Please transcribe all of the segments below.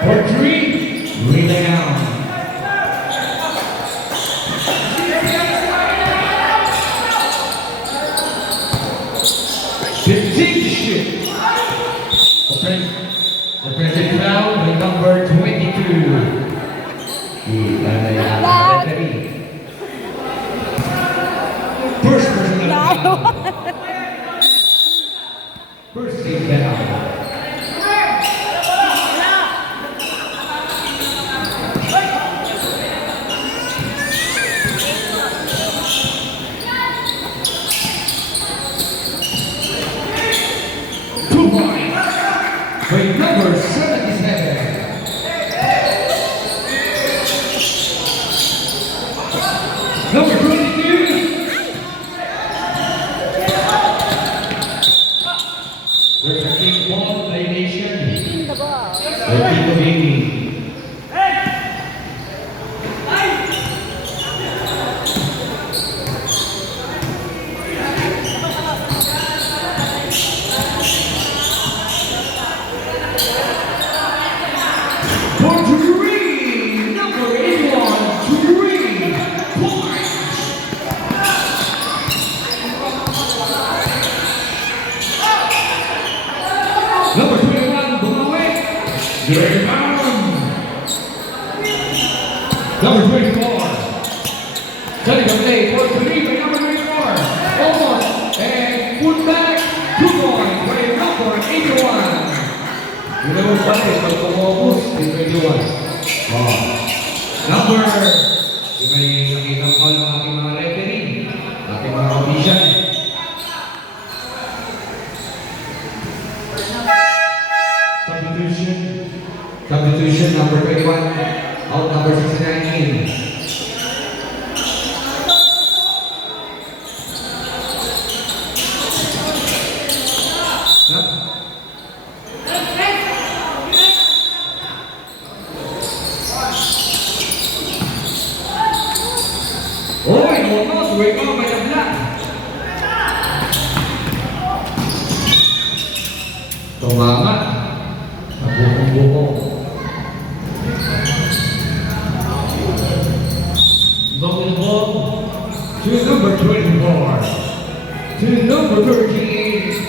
For three, rebound. Offensive foul with number 22. First personal foul. First team foul. With number 77. Number 22. There's a kick ball violation. The people being number 21, Bumawi. Rebound. Number 24. Setting the play for three by number 24. Almost. And put back. 2 points by number 81. You know what is pag kumobos is 21. Number. May nakitang call ng ating mga referee. Ating mga official. Substitution number 21, out number 69 in. Oh, almost wake up by the black. Tumama. Nabukong-bukong. Long ball to number 24. To number 13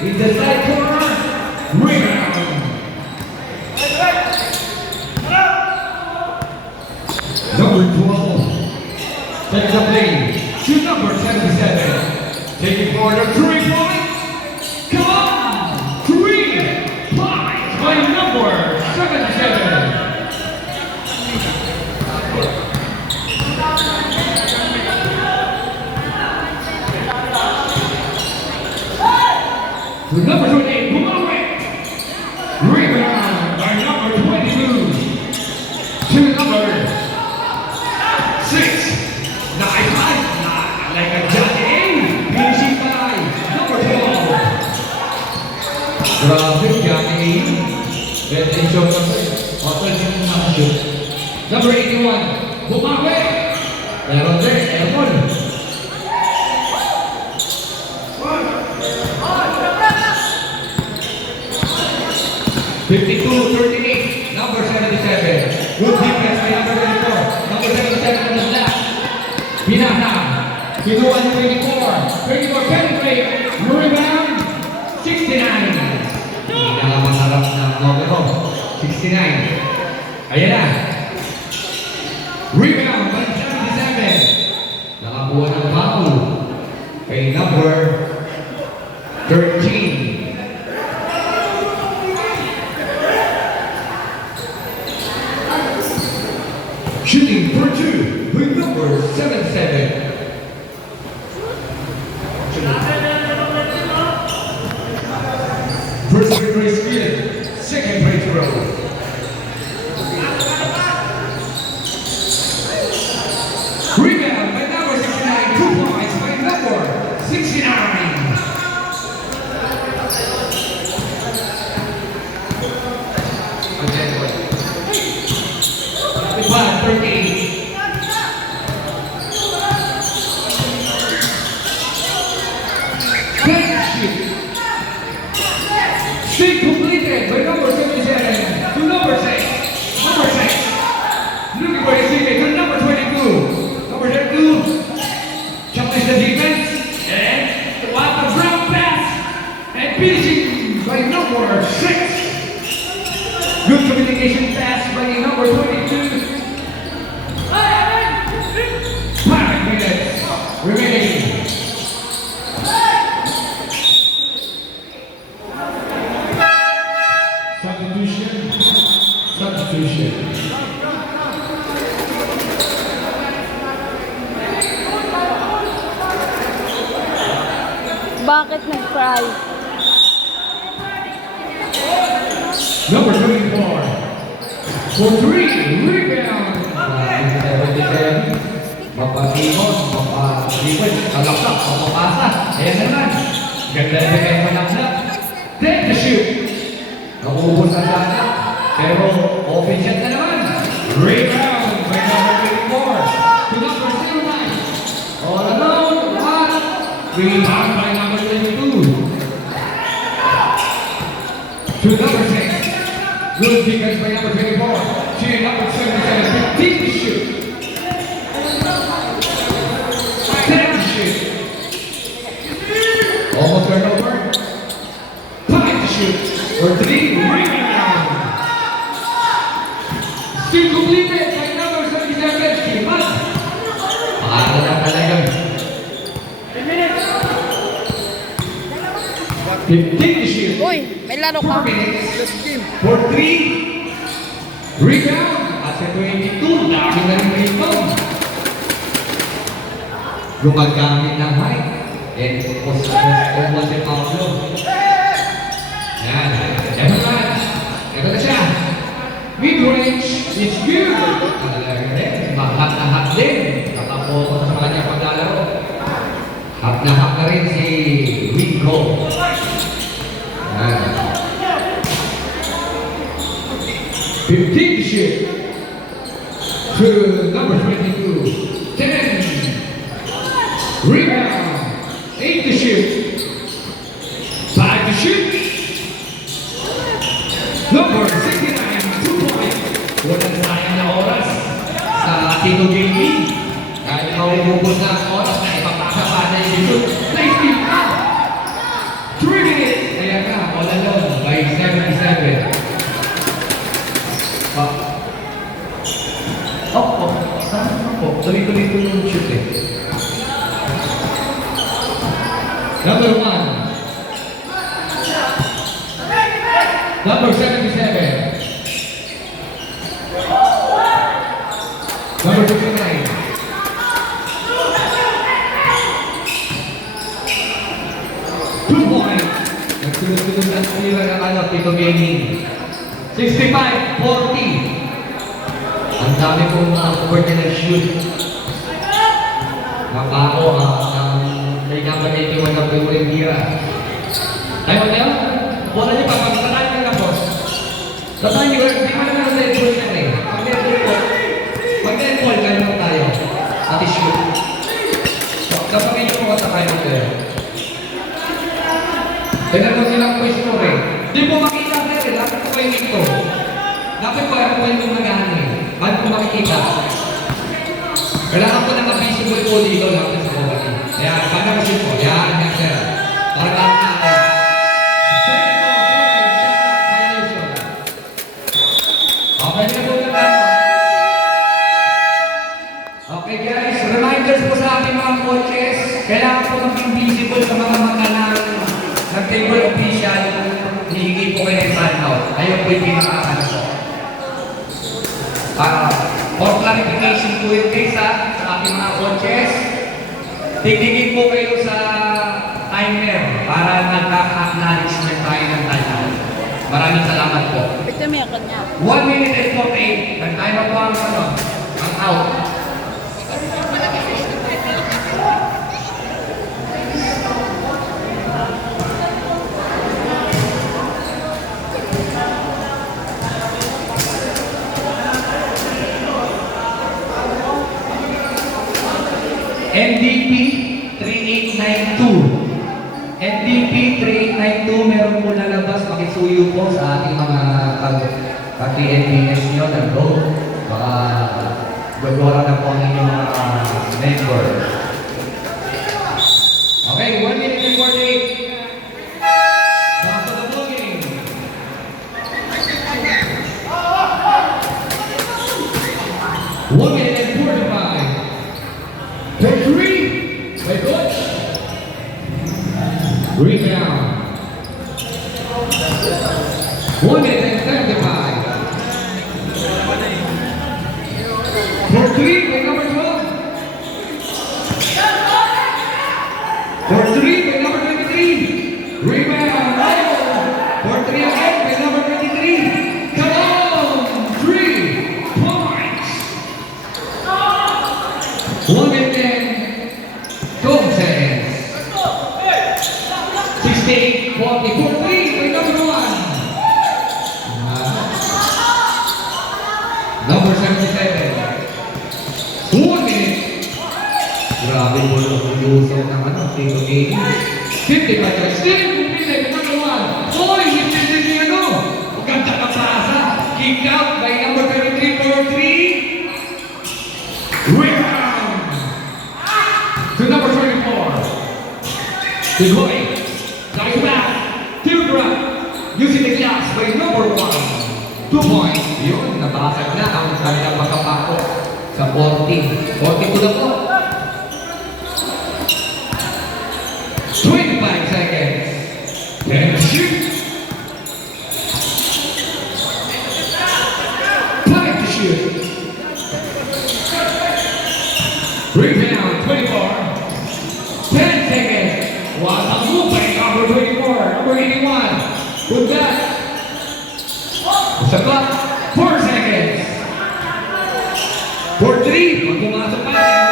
in the side corner. Rebound. Number 12. Takes the play to number 77. Taking for the 3 points. Come on! 3 points by number 77. To number 28, Bumawi. Rebound by number 22. To number 6. Nice, like a Johnny. Finishing by number 12. Grabe, Johnny. Attention number. Offensive shoot. Number 81, Bumawi. Meron din, Elmon. 52-38, number 77. Good defense by number 24. Number 77 on the left. Binata. Kinuha ng 24. 24 penetrate. Rebound. 69. Pinakamasarap na numero. 69. Ayan na. Rebound by 77. Nakabuha ng foul. Kay number 13. Shooting for 2 with number 77. First free throw is good. Second free throw. Rebound by number 69. 2 points by number 69. communication pass by number 22. 5 minutes remaining. Substitution. Bakit nag-fry? Number 24. For 3, rebound. 77. Mapag-ibon, mapag-ibon, kalaksak, mapapasa. Ayan naman. Ganda na kayo malaksak. Take the shoot. Nakuubos ang sana. Pero open shot na naman. Rebound by number 24. To number 09. All alone. Rebound by number 22. To number 6. Good defense by number 24. To number 77. 15 to shoot. 10 to shoot. Almost turnover. 5 to shoot. For 3. Rebound. Still completed by number 77. Siman. Pakala na talagang. 15 to shoot. Uy, may laro 4 ka. minutes. For 3. Rebound. At sa 22. Dami na rin rebound. Gumagamit ng height. And almost si Pablo. Yan. Ito na. Ito na siya. Mid-range is good. Mahal na hot din. Nakapokus sa kanya paglalaro. Hot na rin si Rico. Yan. 15 to shoot. To number 22. 10. Rebound. 8 to shoot. 5 to shoot. Number 69. 2 points. Walang sayang na oras sa Tito Gaming. Kahit maububos na ang oras na ipapasa pa na yung shoot. Nice team out. 3 minutes. Kaya ka, all alone by 77. Saan po? Tuloy-tuloy po yung shoot eh. Number 1. Number 77. Number 59. Nagsunod-sunod ang sila ng Tito Gaming. 65-40. Ang dami pong mga court na nag-shoot. Nakako ang number 81 na Puyurin Gira. Tayo ba tayo? Bola niyo pa, pag-satayin ka na po. Satayin niyo, di man naman ang net ball yan eh. Pag-net ball, ganun tayo. At i-shoot. Kapag niyo po kasakay mo tayo. Tignan mo silang pwesto rin. Di po makita na rin, lapit ko kayo nito. Lapit ko kayo yung gumagahan eh. Ba't ko makikita? Kailangan ko na ma-visible po dito lapit sa bawat. Ayan, paano ko siya po? Ayan, yan sir. Para lang natin. Okay na po na. Okay guys, reminders po sa ating mga coaches. Kailangan po maging visible sa mga mata ng table official. Hihingi po kayo ng timeout. Ayun po yung pinaka-ano po. For clarification po yun guys sa ating mga coaches. Tigigin po kayo sa timer para nagkaka-acknowledgement tayo ng timeout. Maraming salamat po. Ito may akon niya. 1 minute and 48. Nag-timer po ang out. NDP 3892. NDP 3892, meron po lalabas, makisuyo po sa ating mga ka-TNPS nyo na go. Baka gagawin na po ang inyong mga member. Okay, 1 minute and 48. Back to the booking. 77. 1 minute. Grabe mo yung uso ng ano, Tito Gay. 55 yards. Still completed. Number 1. Oy, hindi ni ano. Ganda ka pasa. Kicked out by number 33 for 3. Rebound. To number 24. Bigoy. Nice back. Tilbrook. Using the glass by number 1. 2 points. Yun, nabasag na ang kanilang makapako sa 40. 42 na po. 25 seconds. 10 to shoot. 5 to shoot. Rebound, 24. 10 seconds. Was a move by number 24. Number 81. Good that. Sa clock. 4 seconds. For 3. Pag pumasok pa.